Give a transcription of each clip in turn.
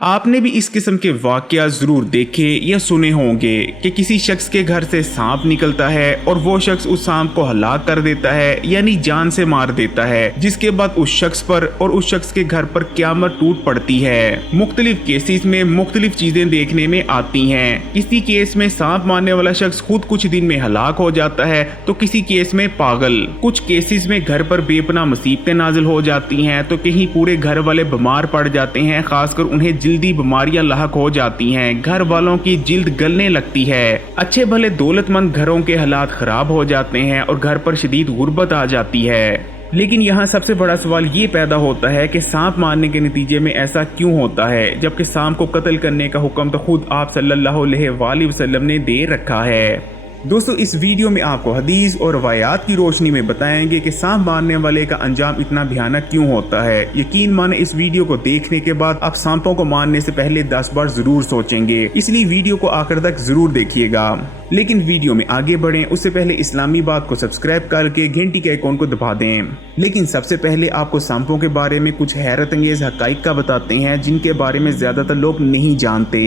आपने भी इस किस्म के वाकया जरूर देखे या सुने होंगे कि किसी शख्स के घर से सांप निकलता है और वो शख्स उस सांप को हलाक कर देता है, यानी जान से मार देता है, जिसके बाद उस शख्स पर और उस शख्स के घर पर क़यामत टूट पड़ती है। मुख्तलिफ केसेस में मुख्तलिफ चीजें देखने में आती हैं। किसी केस में सांप मारने वाला शख्स खुद कुछ दिन में हलाक हो जाता है तो किसी केस में पागल। कुछ केसेस में घर पर बेपनाह मुसीबतें नाजिल हो जाती हैं तो कहीं पूरे घर वाले बीमार पड़ जाते हैं, खासकर उन्हें जल्दी बीमारियां लाहक हो जाती हैं, घर वालों की जिल्द गलने लगती है। अच्छे भले दौलतमंद घरों के हालात खराब हो जाते हैं और घर पर शदीद गुर्बत आ जाती है। लेकिन यहाँ सबसे बड़ा सवाल ये पैदा होता है कि सांप मारने के नतीजे में ऐसा क्यों होता है, जबकि सांप को कत्ल करने का हुक्म तो खुद आप सल्लल्लाहु अलैहि वसल्लम ने दे रखा है। दोस्तों, इस वीडियो में आपको हदीस और रवायात की रोशनी में बताएंगे कि सांप मारने वाले का अंजाम इतना भयानक क्यों होता है। यकीन माने इस वीडियो को देखने के बाद आप सांपों को मारने से पहले 10 बार जरूर सोचेंगे, इसलिए वीडियो को आखिर तक जरूर देखिएगा। लेकिन वीडियो में आगे बढ़ें उससे पहले इस्लामी बात को सब्सक्राइब करके घंटी के आइकॉन को दबा दें। लेकिन सबसे पहले आपको सांपों के बारे में कुछ हैरत अंगेज हकाइक का बताते हैं जिनके बारे में ज्यादातर लोग नहीं जानते।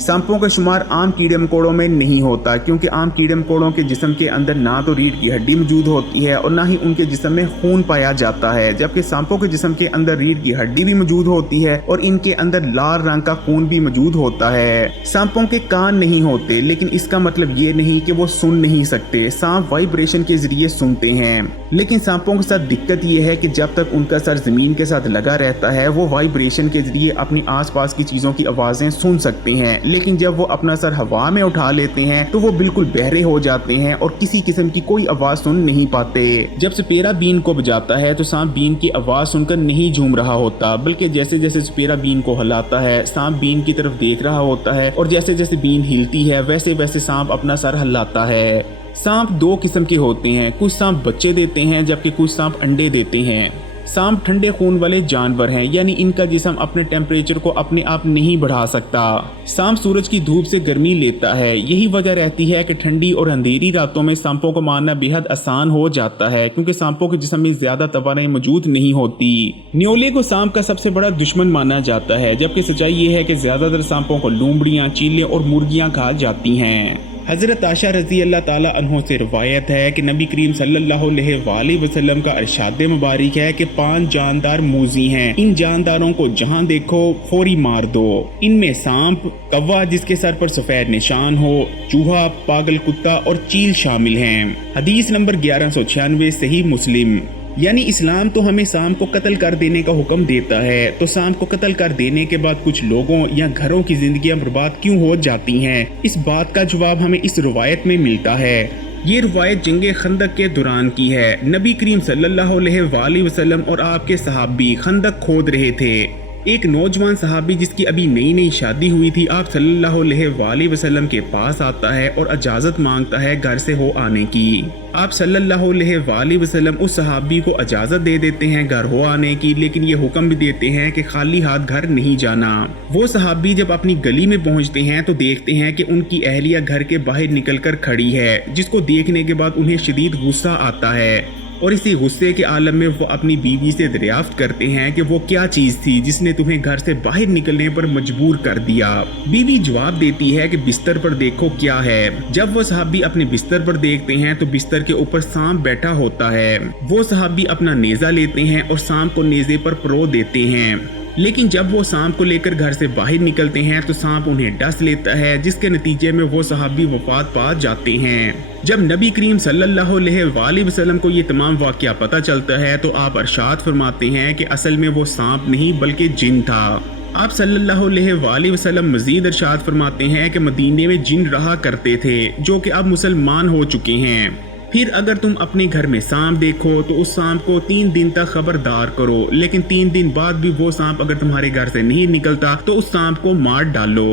सांपों का शुमार आम कीड़े मकोड़ों में नहीं होता, क्योंकि आम कीड़े मकोड़ों के जिस्म के अंदर ना तो रीढ़ की हड्डी मौजूद होती है और ना ही उनके जिस्म में खून पाया जाता है, जबकि सांपों के जिस्म के अंदर रीढ़ की हड्डी भी मौजूद होती है और इनके अंदर लाल रंग का खून भी मौजूद होता है। सांपों के कान नहीं होते, लेकिन इसका मतलब ये नहीं कि वो सुन नहीं सकते। सांप वाइब्रेशन के जरिए सुनते हैं, लेकिन सांपों के साथ दिक्कत ये है कि जब तक उनका सर जमीन के साथ लगा रहता है वो वाइब्रेशन के जरिए अपनी आसपास की चीजों की आवाजें सुन सकते हैं, लेकिन जब वो अपना सर हवा में उठा लेते हैं तो वो बिल्कुल बहरे हो जाते हैं और किसी किस्म की कोई आवाज सुन नहीं पाते। जब सपेरा बीन को बजाता है तो सांप बीन की आवाज सुनकर नहीं झूम रहा होता, बल्कि जैसे जैसे सपेरा बीन को हिलाता है सांप बीन की तरफ देख रहा होता है और जैसे जैसे बीन हिलती है वैसे वैसे सांप अपना सर हिलाता है। सांप 2 किस्म के होते हैं, कुछ सांप बच्चे देते हैं जबकि कुछ सांप अंडे देते हैं। सांप ठंडे खून वाले जानवर हैं, यानी इनका जिस्म अपने टेम्परेचर को अपने आप नहीं बढ़ा सकता। सांप सूरज की धूप से गर्मी लेता है, यही वजह रहती है कि ठंडी और अंधेरी रातों में सांपों को मारना बेहद आसान हो जाता है, क्योंकि सांपों के जिस्म में ज्यादा तवानाई मौजूद नहीं होती। न्योले को सांप का सबसे बड़ा दुश्मन माना जाता है, जबकि सच्चाई ये है कि ज्यादातर सांपों को लोमड़ियां, चीले और मुर्गियां खा जाती हैं। हजरत आशा रजी अल्लाह ताला अन्हो से रवायत है कि नबी करीम सल्लल्लाहु अलैहि वसल्लम का इरशाद मुबारक है कि 5 जानदार मूजी हैं, इन जानदारों को जहां देखो फौरी मार दो। इनमें सांप, कौवा जिसके सर पर सफेद निशान हो, चूहा, पागल कुत्ता और चील शामिल हैं। हदीस नंबर 1196 सही मुस्लिम। यानी इस्लाम तो हमें सांप को कत्ल कर देने का हुक्म देता है, तो सांप को कत्ल कर देने के बाद कुछ लोगों या घरों की जिंदगियां बर्बाद क्यों हो जाती हैं, इस बात का जवाब हमें इस रवायत में मिलता है। ये रवायत जंगे खंदक के दौरान की है। नबी करीम सल्लल्लाहु अलैहि वसल्लम और आपके सहाबी खंदक खोद रहे थे। एक नौजवान सहाबी जिसकी अभी नई नई शादी हुई थी आप सल्लल्लाहु अलैहि वसल्लम के पास आता है और इजाजत मांगता है घर से हो आने की। आप सल्लल्लाहु अलैहि वसल्लम उस सहाबी को इजाजत दे देते हैं घर हो आने की, लेकिन ये हुक्म भी देते हैं कि खाली हाथ घर नहीं जाना। वो सहाबी जब अपनी गली में पहुंचते हैं तो देखते हैं कि उनकी अहलिया घर के बाहर निकलकर खड़ी है, जिसको देखने के बाद उन्हें शदीद गुस्सा आता है और इसी गुस्से के आलम में वो अपनी बीवी से दरियाफ्त करते हैं कि वो क्या चीज थी जिसने तुम्हें घर से बाहर निकलने पर मजबूर कर दिया। बीवी जवाब देती है कि बिस्तर पर देखो क्या है। जब वो सहाबी अपने बिस्तर पर देखते हैं तो बिस्तर के ऊपर सांप बैठा होता है। वो सहाबी अपना नेजा लेते हैं और सांप को नेजे पर परो देते हैं, लेकिन जब वो सांप को लेकर घर से बाहर निकलते हैं तो सांप उन्हें डस लेता है, जिसके नतीजे में वो सहाबी वफात पा जाते हैं। जब नबी करीम सल्लल्लाहु अलैहि वसल्लम को ये तमाम वाकया पता चलता है तो आप इरशाद फरमाते हैं कि असल में वो सांप नहीं बल्कि जिन था। आप सल्लल्लाहु अलैहि वसल्लम मजीद इरशाद फरमाते हैं कि मदीने में जिन रहा करते थे जो कि अब मुसलमान हो चुके हैं। फिर अगर तुम अपने घर में सांप देखो तो उस सांप को 3 दिन तक खबरदार करो, लेकिन 3 दिन बाद भी वो सांप अगर तुम्हारे घर से नहीं निकलता तो उस सांप को मार डालो।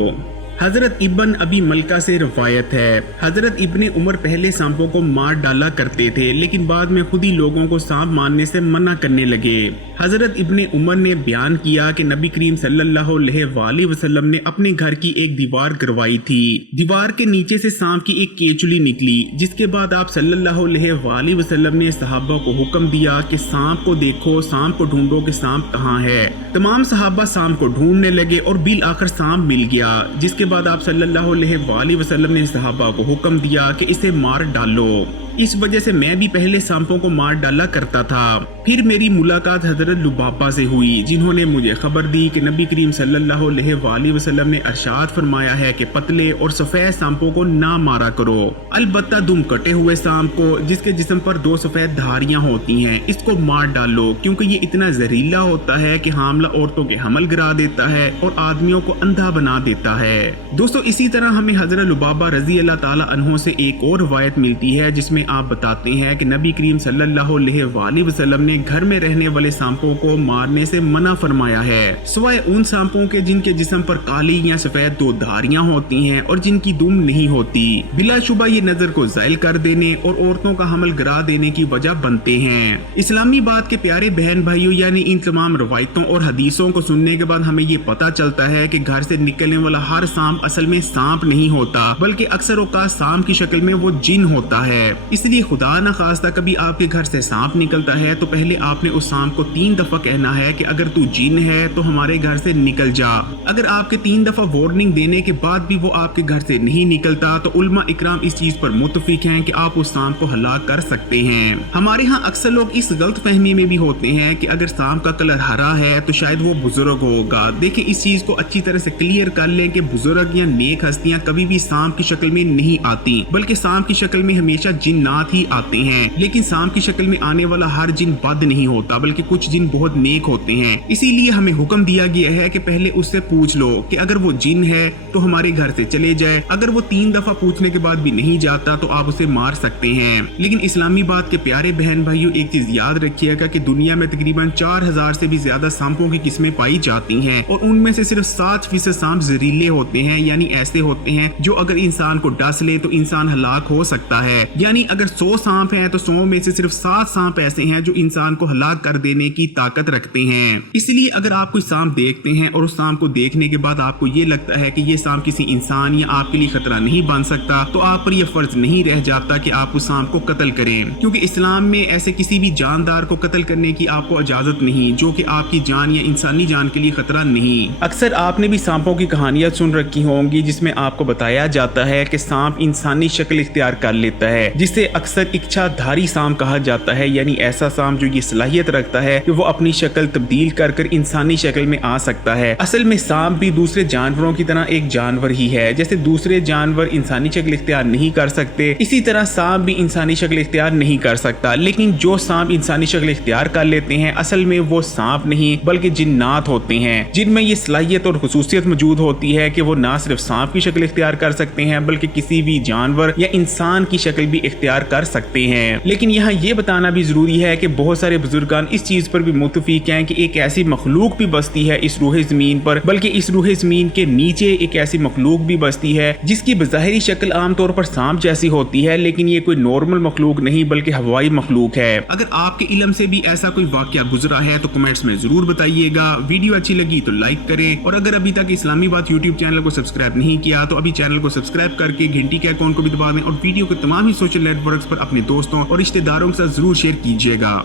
हजरत इब्न अबी मलका से रवायत है, हजरत इब्ने उमर पहले सांपों को मार डाला करते थे, लेकिन बाद में खुद ही लोगों को सांप मारने से मना करने लगे। हजरत इब्ने उमर ने बयान किया कि नबी करीम सल्लल्लाहु अलैहि वसल्लम ने अपने घर की एक दीवार गिरवाई थी। दीवार के नीचे से सांप की एक केचुली निकली, जिसके बाद आप सल्लल्लाहु अलैहि वसल्लम ने सहाबा को हुक्म दिया कि सांप को देखो, सांप को ढूंढो कि सांप कहाँ है। तमाम सहाबा सांप को ढूंढने लगे और बिल आखिर सांप मिल गया, जिसके बाद आप सल्लल्लाहु अलैहि वसल्लम ने सहाबा को हुक्म दिया कि इसे मार डालो। इस वजह से मैं भी पहले सांपों को मार डाला करता था। फिर मेरी मुलाकात हजरत लुबाबा से हुई, जिन्होंने मुझे खबर दी कि नबी करीम सल्लल्लाहु अलैहि वसल्लम ने इरशाद फरमाया है कि पतले और सफेद सांपों को ना मारा करो, अलबत्ता दुम कटे हुए सांप को जिसके जिस्म पर 2 सफेद धारियां होती हैं, इसको मार डालो, क्योंकि ये इतना जहरीला होता है कि हामला औरतों के हमल गिरा देता है और आदमियों को अंधा बना देता है। दोस्तों, इसी तरह हमें हजरत लुबाबा रजी अल्लाह ताला अन्हो से एक और रवायत मिलती है, जिसमें आप बताते हैं कि नबी करीम सल्लल्लाहु अलैहि वसल्लम ने घर में रहने वाले सांपों को मारने से मना फरमाया है, सिवाय उन सांपों के जिनके जिस्म पर काली या सफेद 2 धारियां होती हैं और जिनकी दुम नहीं होती। बिलाशुबा ये नजर को जायल कर देने और औरतों का हमल गिरा देने की वजह बनते हैं। इस्लामी बात के प्यारे बहन भाइयों, यानी इन तमाम रवायतों और हदीसों को सुनने के बाद हमें ये पता चलता है कि घर से निकलने वाला हर सांप असल में सांप नहीं होता, बल्कि अक्सर औकात सांप की शक्ल में वो जिन होता है। इसलिए खुदा न खास्ता कभी आपके घर से सांप निकलता है तो पहले आपने उस सांप को 3 दफा कहना है कि अगर तू जिन है तो हमारे घर से निकल जा। अगर आपके 3 दफा वार्निंग देने के बाद भी वो आपके घर से नहीं निकलता तो उलमा इकराम इस चीज पर मुत्तफिक हैं कि आप उस सांप को हलाक कर सकते हैं। हमारे यहाँ अक्सर लोग इस गलत फहमी में भी होते हैं कि अगर सांप का कलर हरा है तो शायद वो बुजुर्ग होगा। देखिए, इस चीज को अच्छी तरह से क्लियर कर लें कि बुजुर्ग या नेक हस्तियां कभी भी सांप की शक्ल में नहीं आती, बल्कि सांप की शक्ल में हमेशा जिन्नात ही आते हैं। लेकिन सांप की शक्ल में आने वाला हर जिन बद नहीं होता, बल्कि कुछ जिन बहुत नेक होते हैं। इसीलिए हमें हुक्म दिया गया है कि पहले उससे पूछ लो कि अगर वो जिन है तो हमारे घर से चले जाए। अगर वो 3 दफा पूछने के बाद भी नहीं जाता तो आप उसे मार सकते हैं। लेकिन इस्लामी बात के प्यारे बहन भाइयों, एक चीज याद रखिएगा कि दुनिया में तकरीबन 4000 से भी ज्यादा सांपों की किस्में पाई जाती हैं और उनमें से सिर्फ 7% सांप जहरीले होते हैं, यानी ऐसे होते हैं जो अगर इंसान को डस ले तो इंसान हलाक हो सकता है। यानी अगर 100 सांप हैं तो 100 में से सिर्फ 7 सांप ऐसे हैं जो इंसान को हलाक कर देने की ताकत रखते हैं। इसलिए अगर आप कोई सांप देखते हैं और उस सांप को देखने के बाद आपको ये लगता है कि ये सांप किसी इंसान या आपके लिए खतरा नहीं बन सकता, तो आप पर यह फर्ज नहीं रह जाता कि आप उस सांप को कत्ल करें, क्योंकि इस्लाम में ऐसे किसी भी जानदार को कत्ल करने की आपको इजाजत नहीं जो कि आपकी जान या इंसानी जान के लिए खतरा नहीं। अक्सर आपने भी सांपों की कहानियां सुन रखी होंगी जिसमें आपको बताया जाता है कि सांप इंसानी शक्ल इख्तियार कर लेता है, जिसे अक्सर इच्छाधारी सांप कहा जाता है, यानी ऐसा सांप जो ये सलाहियत रखता है कि वो अपनी शक्ल तब्दील कर कर इंसानी शक्ल में आ सकता है। असल में सांप भी दूसरे जानवरों की तरह एक जानवर ही है। जैसे दूसरे जानवर इंसानी शक्ल इख्तियार नहीं कर सकते, इसी तरह सांप भी इंसानी शक्ल इख्तियार नहीं कर सकता। लेकिन जो सांप इंसानी शक्ल इख्तियार कर लेते हैं असल में वो सांप नहीं बल्कि जिन्नात होते हैं, जिनमें ये सलाहियत और खुसूसियत मौजूद होती है कि वो ना सिर्फ सांप की शक्ल इख्तियार कर सकते हैं बल्कि किसी भी जानवर या इंसान की शक्ल भी इख्तियार कर सकते हैं। लेकिन यहाँ ये बताना भी जरूरी है कि बहुत सारे बुजुर्गान इस चीज पर भी मुत्तफिक हैं कि एक ऐसी मखलूक भी बसती है इस रूह जमीन पर, बल्कि इस रूह जमीन के नीचे एक ऐसी मखलूक भी बसती है जिसकी बज़ाहिरी शक्ल आमतौर पर सांप जैसी होती है, लेकिन ये कोई नॉर्मल मखलूक नहीं बल्कि हवाई मखलूक है। अगर आपके इल्म से भी ऐसा कोई वाकया गुजरा है तो कमेंट्स में जरूर बताइएगा। वीडियो अच्छी लगी तो लाइक करें और अगर अभी तक इस्लामी बात यूट्यूब चैनल को सब्सक्राइब नहीं किया तो अभी चैनल को सब्सक्राइब करके घंटी के आइकॉन को भी दबा दें और वीडियो को तमाम ही सोशल नेटवर्क्स पर अपने दोस्तों और रिश्तेदारों के साथ जरूर शेयर कीजिएगा।